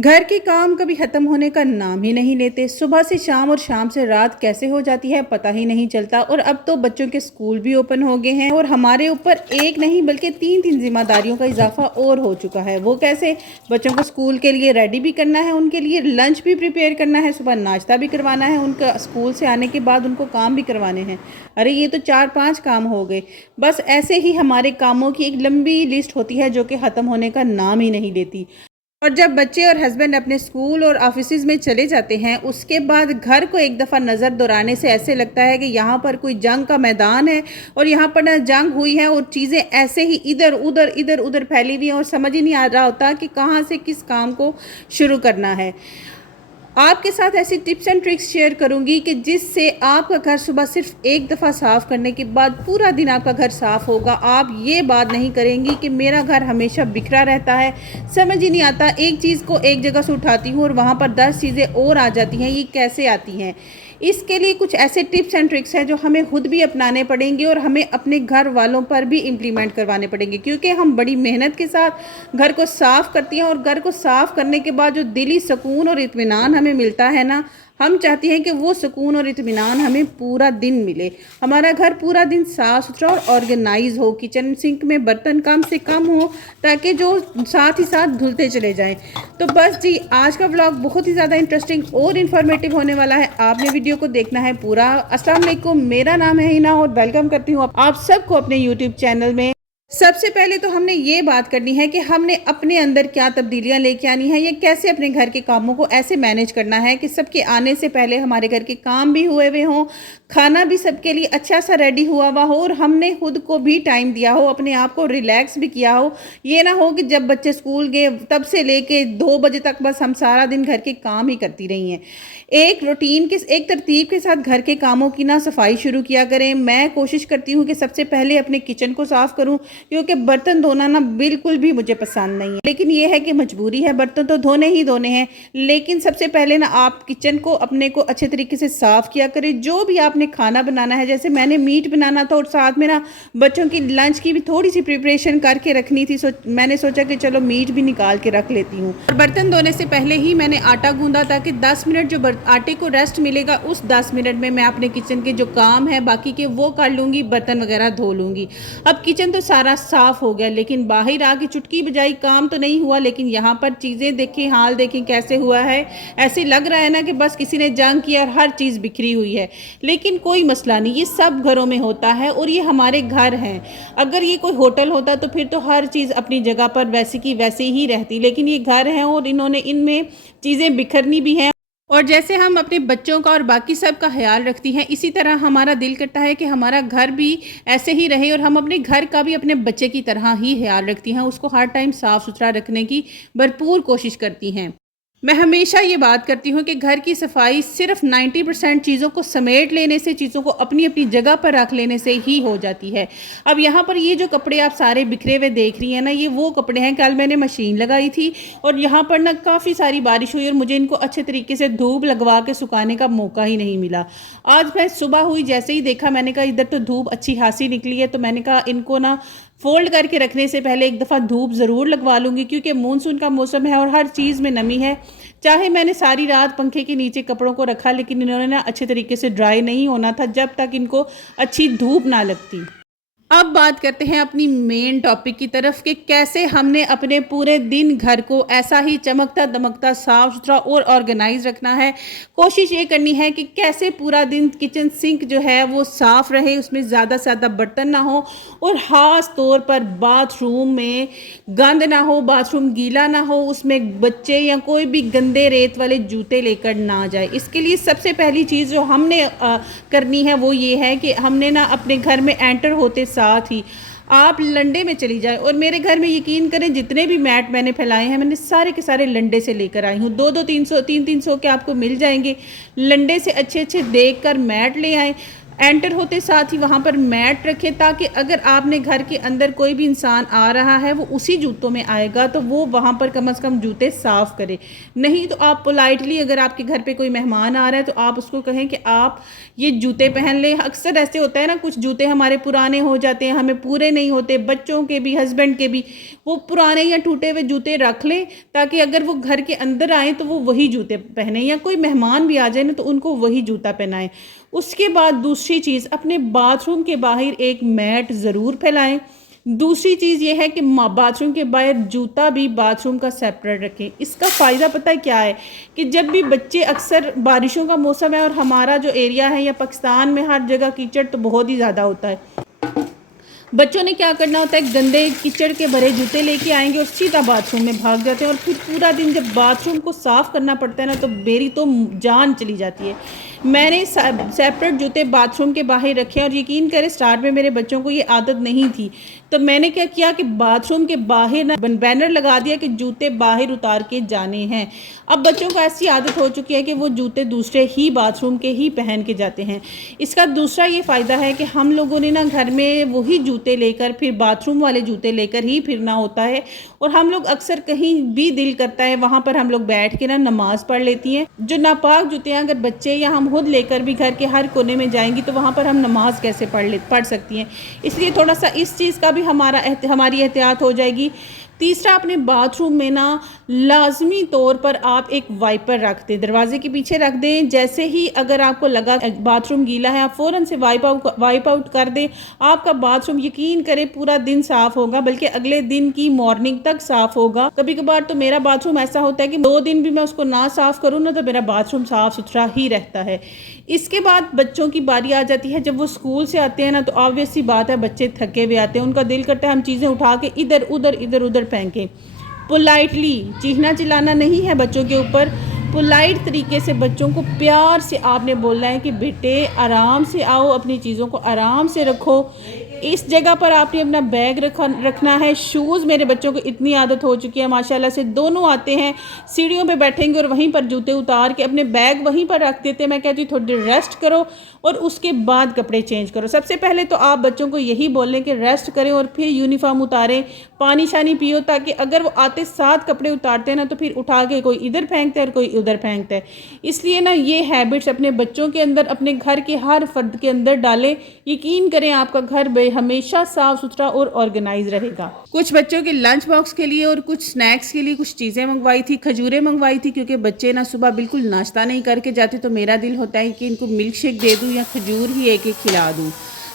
घर के काम कभी ख़त्म होने का नाम ही नहीं लेते। सुबह से शाम और शाम से रात कैसे हो जाती है पता ही नहीं चलता। और अब तो बच्चों के स्कूल भी ओपन हो गए हैं और हमारे ऊपर एक नहीं बल्कि तीन तीन जिम्मेदारियों का इजाफा और हो चुका है। वो कैसे? बच्चों को स्कूल के लिए रेडी भी करना है, उनके लिए लंच भी प्रिपेयर करना है, सुबह नाश्ता भी करवाना है, उनका स्कूल से आने के बाद उनको काम भी करवाने हैं। अरे ये तो 4-5 काम हो गए। बस ऐसे ही हमारे कामों की एक लंबी लिस्ट होती है जो कि ख़त्म होने का नाम ही नहीं लेती। और जब बच्चे और हस्बैंड अपने स्कूल और ऑफिस में चले जाते हैं उसके बाद घर को एक दफ़ा नज़र दौड़ाने से ऐसे लगता है कि यहाँ पर कोई जंग का मैदान है और यहाँ पर ना जंग हुई है और चीज़ें ऐसे ही इधर उधर फैली हुई हैं और समझ ही नहीं आ रहा होता कि कहाँ से किस काम को शुरू करना है। आपके साथ ऐसी टिप्स एंड ट्रिक्स शेयर करूंगी कि जिससे आपका घर सुबह सिर्फ एक दफ़ा साफ़ करने के बाद पूरा दिन आपका घर साफ़ होगा। आप ये बात नहीं करेंगी कि मेरा घर हमेशा बिखरा रहता है, समझ ही नहीं आता, एक चीज़ को एक जगह से उठाती हूँ और वहाँ पर 10 चीज़ें और आ जाती हैं, ये कैसे आती हैं। इसके लिए कुछ ऐसे टिप्स एंड ट्रिक्स हैं जो हमें खुद भी अपनाने पड़ेंगे और हमें अपने घर वालों पर भी इम्प्लीमेंट करवाने पड़ेंगे, क्योंकि हम बड़ी मेहनत के साथ घर को साफ़ करती हैं और घर को साफ़ करने के बाद जो दिली सुकून और इत्मीनान हमें मिलता है ना, हम चाहते हैं कि वो सुकून और इत्मीनान हमें पूरा दिन मिले। हमारा घर पूरा दिन साफ़ सुथरा और ऑर्गेनाइज हो, किचन सिंक में बर्तन कम से कम हो ताकि जो साथ ही साथ धुलते चले जाएं। तो बस जी, आज का व्लॉग बहुत ही ज़्यादा इंटरेस्टिंग और इन्फॉर्मेटिव होने वाला है। आपने वीडियो को देखना है पूरा। अस्सलाम वालेकुम, मेरा नाम है हिना और वेलकम करती हूँ आप सबको अपने यूट्यूब चैनल में। सबसे पहले तो हमने ये बात करनी है कि हमने अपने अंदर क्या तब्दीलियां लेके आनी है, या कैसे अपने घर के कामों को ऐसे मैनेज करना है कि सबके आने से पहले हमारे घर के काम भी हुए हुए हों, खाना भी सबके लिए अच्छा सा रेडी हुआ हुआ हो और हमने खुद को भी टाइम दिया हो, अपने आप को रिलैक्स भी किया हो। ये ना हो कि जब बच्चे स्कूल गए तब से लेके 2 बजे तक बस हम सारा दिन घर के काम ही करती रही हैं। एक रूटीन के एक तरतीब के साथ घर के कामों की ना सफाई शुरू किया करें। मैं कोशिश करती हूँ कि सबसे पहले अपने किचन को साफ़ करूँ, क्योंकि बर्तन धोना ना बिल्कुल भी मुझे पसंद नहीं है, लेकिन ये है कि मजबूरी है, बर्तन तो धोने ही धोने हैं। लेकिन सबसे पहले ना आप किचन को अपने को अच्छे तरीके से साफ़ किया करें। जो भी आपने खाना बनाना है, जैसे मैंने मीट बनाना था और साथ में ना बच्चों की लंच की भी थोड़ी सी प्रिपरेशन करके रखनी थी, मैंने सोचा कि चलो मीट भी निकाल के रख लेती हूँ। और बर्तन धोने से पहले ही मैंने आटा गूंदा ताकि 10 मिनट जो आटे को रेस्ट मिलेगा उस 10 मिनट में मैं अपने किचन के जो काम है बाकी के वो कर लूँगी, बर्तन वगैरह धो लूँगी। अब किचन तो सारा साफ़ हो गया, लेकिन बाहर आके चुटकी बजाई काम तो नहीं हुआ। लेकिन यहाँ पर चीज़ें देखें, हाल देखें कैसे हुआ है। ऐसे लग रहा है ना कि बस किसी ने जंग किया और हर चीज़ बिखरी हुई है, लेकिन कोई मसला नहीं, ये सब घरों में होता है और ये हमारे घर हैं। अगर ये कोई होटल होता तो फिर तो हर चीज़ अपनी जगह पर वैसी की वैसी ही रहती, लेकिन ये घर हैं और इन्होंने इनमें चीज़ें बिखरनी भी हैं। और जैसे हम अपने बच्चों का और बाकी सब का ख्याल रखती हैं, इसी तरह हमारा दिल करता है कि हमारा घर भी ऐसे ही रहे और हम अपने घर का भी अपने बच्चे की तरह ही ख्याल रखती हैं, उसको हर टाइम साफ़ सुथरा रखने की भरपूर कोशिश करती हैं। मैं हमेशा ये बात करती हूँ कि घर की सफाई सिर्फ 90% चीज़ों को समेट लेने से, चीज़ों को अपनी अपनी जगह पर रख लेने से ही हो जाती है। अब यहाँ पर ये जो कपड़े आप सारे बिखरे हुए देख रही हैं ना, ये वो कपड़े हैं। कल मैंने मशीन लगाई थी और यहाँ पर ना काफ़ी सारी बारिश हुई और मुझे इनको अच्छे तरीके से धूप लगवा के सुखाने का मौका ही नहीं मिला। आज मैं सुबह हुई, जैसे ही देखा मैंने कहा इधर तो धूप अच्छी खासी निकली है, तो मैंने कहा इनको ना फोल्ड करके रखने से पहले एक दफ़ा धूप ज़रूर लगवा लूँगी, क्योंकि मानसून का मौसम है और हर चीज़ में नमी है। चाहे मैंने सारी रात पंखे के नीचे कपड़ों को रखा, लेकिन इन्होंने ना अच्छे तरीके से ड्राई नहीं होना था जब तक इनको अच्छी धूप ना लगती। अब बात करते हैं अपनी मेन टॉपिक की तरफ कि कैसे हमने अपने पूरे दिन घर को ऐसा ही चमकता दमकता साफ़ सुथरा और ऑर्गेनाइज रखना है। कोशिश ये करनी है कि कैसे पूरा दिन किचन सिंक जो है वो साफ़ रहे, उसमें ज़्यादा से ज़्यादा बर्तन ना हो और ख़ास तौर पर बाथरूम में गंद ना हो, बाथरूम गीला ना हो, उसमें बच्चे या कोई भी गंदे रेत वाले जूते लेकर ना जाए। इसके लिए सबसे पहली चीज़ जो हमने करनी है वो ये है कि हमने ना अपने घर में एंटर होते साथ ही आप लंडे में चली जाए। और मेरे घर में यकीन करें जितने भी मैट मैंने फैलाए हैं मैंने सारे के सारे लंडे से लेकर आई हूँ। 2-2 300 300 के आपको मिल जाएंगे। लंडे से अच्छे अच्छे देख कर मैट ले आएँ। एंटर होते साथ ही वहाँ पर मैट रखें, ताकि अगर आपने घर के अंदर कोई भी इंसान आ रहा है वो उसी जूतों में आएगा तो वो वहाँ पर कम से कम जूते साफ़ करे। नहीं तो आप पोलाइटली, अगर आपके घर पे कोई मेहमान आ रहा है तो आप उसको कहें कि आप ये जूते पहन लें। अक्सर ऐसे होता है ना, कुछ जूते हमारे पुराने हो जाते हैं, हमें पूरे नहीं होते, बच्चों के भी हस्बैंड के भी, वो पुराने या टूटे हुए जूते रख लें ताकि अगर वो घर के अंदर आए तो वो वही जूते पहने, या कोई मेहमान भी आ जाए ना तो उनको वही जूता पहनाएं। उसके बाद दूसरी चीज़, अपने बाथरूम के बाहर एक मैट ज़रूर फैलाएं। दूसरी चीज़ ये है कि बाथरूम के बाहर जूता भी बाथरूम का सेपरेट रखें। इसका फ़ायदा पता है क्या है कि जब भी बच्चे, अक्सर बारिशों का मौसम है और हमारा जो एरिया है या पाकिस्तान में हर जगह कीचड़ तो बहुत ही ज़्यादा होता है, बच्चों ने क्या करना होता है, गंदे कीचड़ के भरे जूते लेके आएंगे और सीधा बाथरूम में भाग जाते हैं और फिर पूरा दिन जब बाथरूम को साफ़ करना पड़ता है ना तो मेरी तो जान चली जाती है। मैंने सेपरेट जूते बाथरूम के बाहर रखे और यकीन करें स्टार्ट में मेरे बच्चों को ये आदत नहीं थी, तो मैंने क्या किया कि बाथरूम के बाहर ना बैनर लगा दिया कि जूते बाहर उतार के जाने हैं। अब बच्चों को ऐसी आदत हो चुकी है कि वो जूते दूसरे ही बाथरूम के ही पहन के जाते हैं। इसका दूसरा ये फ़ायदा है कि हम लोगों ने ना घर में वही जूते लेकर फिर बाथरूम वाले जूते लेकर ही फिरना होता है, और हम लोग अक्सर कहीं भी दिल करता है वहाँ पर हम लोग बैठ के ना नमाज़ पढ़ लेती हैं। जो नापाक जूते हैं अगर बच्चे या हम खुद लेकर भी घर के हर कोने में जाएंगी तो वहाँ पर हम नमाज कैसे पढ़ सकती हैं। इसलिए थोड़ा सा इस चीज़ का भी हमारी एहतियात हो जाएगी। तीसरा, अपने बाथरूम में ना लाजमी तौर पर आप एक वाइपर रख दें, दरवाजे के पीछे रख दें। जैसे ही अगर आपको लगा बाथरूम गीला है आप फ़ौरन से वाइप आउट कर दें। आपका बाथरूम यकीन करें पूरा दिन साफ़ होगा, बल्कि अगले दिन की मॉर्निंग तक साफ़ होगा। कभी कभार तो मेरा बाथरूम ऐसा होता है कि 2 दिन भी मैं उसको ना साफ़ करूँ ना तो मेरा बाथरूम साफ़ सुथरा ही रहता है। इसके बाद बच्चों की बारी आ जाती है। जब वो स्कूल से आते हैं ना तो ऑब्वियस सी बात है बच्चे थके हुए आते हैं, उनका दिल करता है हम चीज़ें उठा के इधर उधर फेंकें। पोलाइटली, चीखना चिल्लाना नहीं है बच्चों के ऊपर। पोलाइट तरीके से बच्चों को प्यार से आपने बोलना है कि बेटे आराम से आओ, अपनी चीज़ों को आराम से रखो। इस जगह पर आपने अपना बैग रखना है। शूज़, मेरे बच्चों को इतनी आदत हो चुकी है माशाल्लाह से, दोनों आते हैं सीढ़ियों पे बैठेंगे और वहीं पर जूते उतार के अपने बैग वहीं पर रख देते हैं। मैं कहती हूँ थोड़ी देर रेस्ट करो और उसके बाद कपड़े चेंज करो। सबसे पहले तो आप बच्चों को यही बोलें कि रेस्ट करें और फिर यूनिफॉर्म उतारें, पानी शानी पियो, ताकि अगर वो आते साथ कपड़े उतारते हैं ना तो फिर उठा के कोई इधर फेंकता है और कोई उधर फेंकता है। इसलिए ना ये हैबिट्स अपने बच्चों के अंदर, अपने घर के हर फर्द के अंदर डालें। यकीन करें आपका घर हमेशा साफ सुथरा और ऑर्गेनाइज रहेगा। कुछ बच्चों के लंच बॉक्स के लिए और कुछ स्नैक्स के लिए कुछ चीज़ें मंगवाई थी, खजूरें मंगवाई थी, क्योंकि बच्चे ना सुबह बिल्कुल नाश्ता नहीं करके जाते, तो मेरा दिल होता है कि इनको मिल्क शेक दे दूँ या खजूर ही एक खिला दूँ।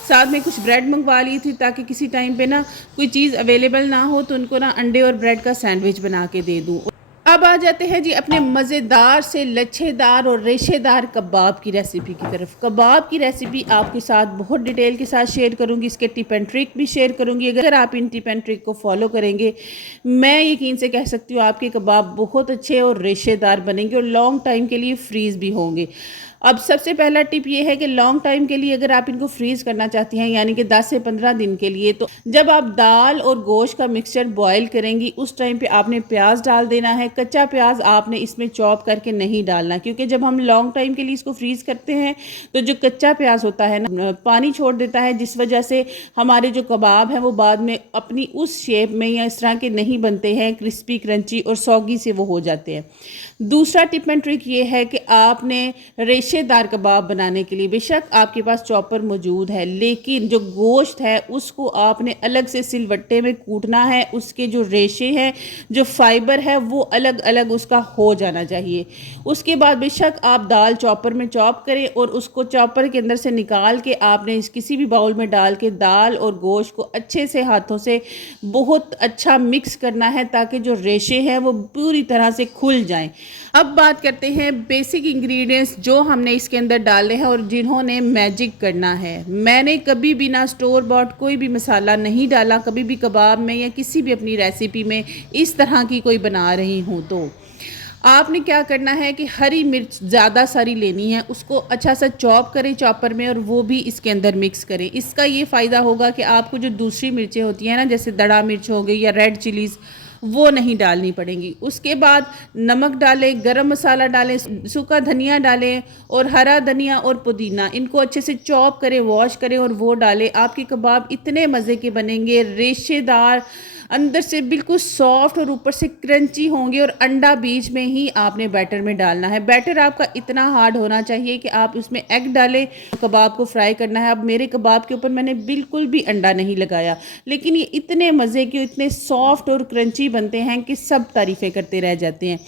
साथ में कुछ ब्रेड मंगवा ली थी ताकि किसी टाइम पे ना कोई चीज़ अवेलेबल ना हो तो उनको ना अंडे और ब्रेड का सैंडविच बना के दे दूँ। अब आ जाते हैं जी अपने मज़ेदार से लच्छेदार और रेशेदार कबाब की रेसिपी की तरफ। कबाब की रेसिपी आपके साथ बहुत डिटेल के साथ शेयर करूंगी, इसके टिप एंड ट्रिक भी शेयर करूंगी। अगर आप इन टिप एंड ट्रिक को फॉलो करेंगे, मैं यकीन से कह सकती हूँ आपके कबाब बहुत अच्छे और रेशेदार बनेंगे और लॉन्ग टाइम के लिए फ्रीज़ भी होंगे। अब सबसे पहला टिप ये है कि लॉन्ग टाइम के लिए अगर आप इनको फ्रीज़ करना चाहती हैं, यानी कि 10 से 15 दिन के लिए, तो जब आप दाल और गोश्त का मिक्सचर बॉईल करेंगी उस टाइम पे आपने प्याज डाल देना है। कच्चा प्याज आपने इसमें चॉप करके नहीं डालना, क्योंकि जब हम लॉन्ग टाइम के लिए इसको फ्रीज़ करते हैं तो जो कच्चा प्याज होता है ना पानी छोड़ देता है, जिस वजह से हमारे जो कबाब हैं वो बाद में अपनी उस शेप में या इस तरह के नहीं बनते हैं, क्रिस्पी क्रंची और सौगी से वो हो जाते हैं। दूसरा टिप एंड ट्रिक ये है कि आपने रेशेदार कबाब बनाने के लिए, बेशक आपके पास चॉपर मौजूद है, लेकिन जो गोश्त है उसको आपने अलग से सिलवट्टे में कूटना है। उसके जो रेशे हैं, जो फाइबर है, वो अलग अलग उसका हो जाना चाहिए। उसके बाद बेशक आप दाल चॉपर में चॉप करें और उसको चॉपर के अंदर से निकाल के आपने किसी भी बाउल में डाल के दाल और गोश्त को अच्छे से हाथों से बहुत अच्छा मिक्स करना है ताकि जो रेशे हैं वो पूरी तरह से खुल जाएं। अब बात करते हैं बेसिक इंग्रेडिएंट्स जो हमने इसके अंदर डाले हैं और जिन्होंने मैजिक करना है। मैंने कभी भी ना स्टोर बॉट कोई भी मसाला नहीं डाला, कभी भी कबाब में या किसी भी अपनी रेसिपी में इस तरह की कोई बना रही हूँ। तो आपने क्या करना है कि हरी मिर्च ज़्यादा सारी लेनी है, उसको अच्छा सा चॉप करें चॉपर में और वो भी इसके अंदर मिक्स करें। इसका ये फ़ायदा होगा कि आपको जो दूसरी मिर्चें होती हैं ना, जैसे दड़ा मिर्च हो गई या रेड चिलीज़, वो नहीं डालनी पड़ेंगी। उसके बाद नमक डालें, गरम मसाला डालें, सूखा धनिया डालें और हरा धनिया और पुदीना, इनको अच्छे से चॉप करें, वॉश करें और वो डालें। आपके कबाब इतने मज़े के बनेंगे, रेशेदार, अंदर से बिल्कुल सॉफ्ट और ऊपर से क्रंची होंगे। और अंडा बीच में ही आपने बैटर में डालना है। बैटर आपका इतना हार्ड होना चाहिए कि आप उसमें एग डालें, कबाब को फ्राई करना है। अब मेरे कबाब के ऊपर मैंने बिल्कुल भी अंडा नहीं लगाया, लेकिन ये इतने मज़े के, इतने सॉफ्ट और क्रंची बनते हैं कि सब तारीफ़ें करते रह जाते हैं।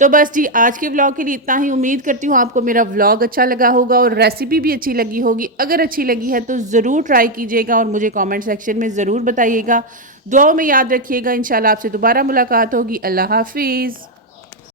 तो बस जी, आज के व्लॉग के लिए इतना ही। उम्मीद करती हूँ आपको मेरा व्लॉग अच्छा लगा होगा और रेसिपी भी अच्छी लगी होगी। अगर अच्छी लगी है तो ज़रूर ट्राई कीजिएगा और मुझे कमेंट सेक्शन में ज़रूर बताइएगा। दुआओं में याद रखिएगा। इंशाल्लाह आपसे दोबारा मुलाकात होगी। अल्लाह हाफिज़।